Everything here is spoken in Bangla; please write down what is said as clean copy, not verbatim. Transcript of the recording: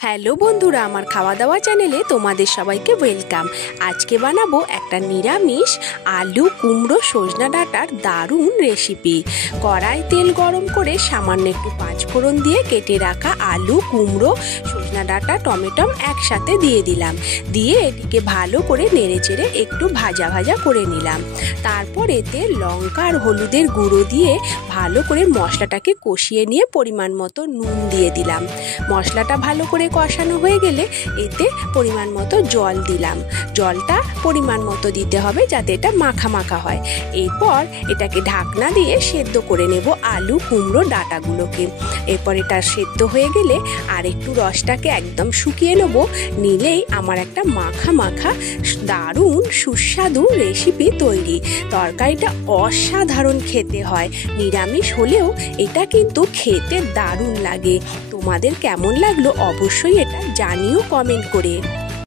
হ্যালো বন্ধুরা, আমার খাওয়া দাওয়া চ্যানেলে তোমাদের সবাইকে ওয়েলকাম। আজকে বানাবো একটা নিরামিষ আলু কুমড়ো সজনা ডাঁটার দারুণ রেসিপি। কড়াই তেল গরম করে সামান্য একটু পাঁচফোড়ন দিয়ে কেটে রাখা আলু কুমড়ো সজনা ডাঁটা টমেটো একসাথে দিয়ে দিলাম। দিয়ে এটিকে ভালো করে নেড়েচেড়ে একটু ভাজা ভাজা করে নিলাম। তারপর এতে লঙ্কা আর হলুদের গুঁড়ো দিয়ে ভালো করে মশলাটাকে কষিয়ে নিয়ে পরিমাণ মতো নুন দিয়ে দিলাম। মশলাটা ভালো করে কষানো হয়ে গেলে এতে পরিমাণ মতো জল দিলাম। জলটা পরিমাণ মতো দিতে হবে যাতে এটা মাখা মাখা হয়। এরপর এটাকে ঢাকনা দিয়ে সেদ্ধ করে নেব আলু কুমড়ো ডাঁটাগুলোকে। এরপর এটা সেদ্ধ হয়ে গেলে আর একটু রসটাকে একদম শুকিয়ে নেব। নিলেই আমার একটা মাখা মাখা দারুণ সুস্বাদু রেসিপি তৈরি। তরকারিটা অসাধারণ খেতে হয়। নিরামিষ হলেও এটা কিন্তু খেতে দারুণ লাগে। তোমাদের কেমন লাগলো অবশ্যই এটা জানিও কমেন্ট করে।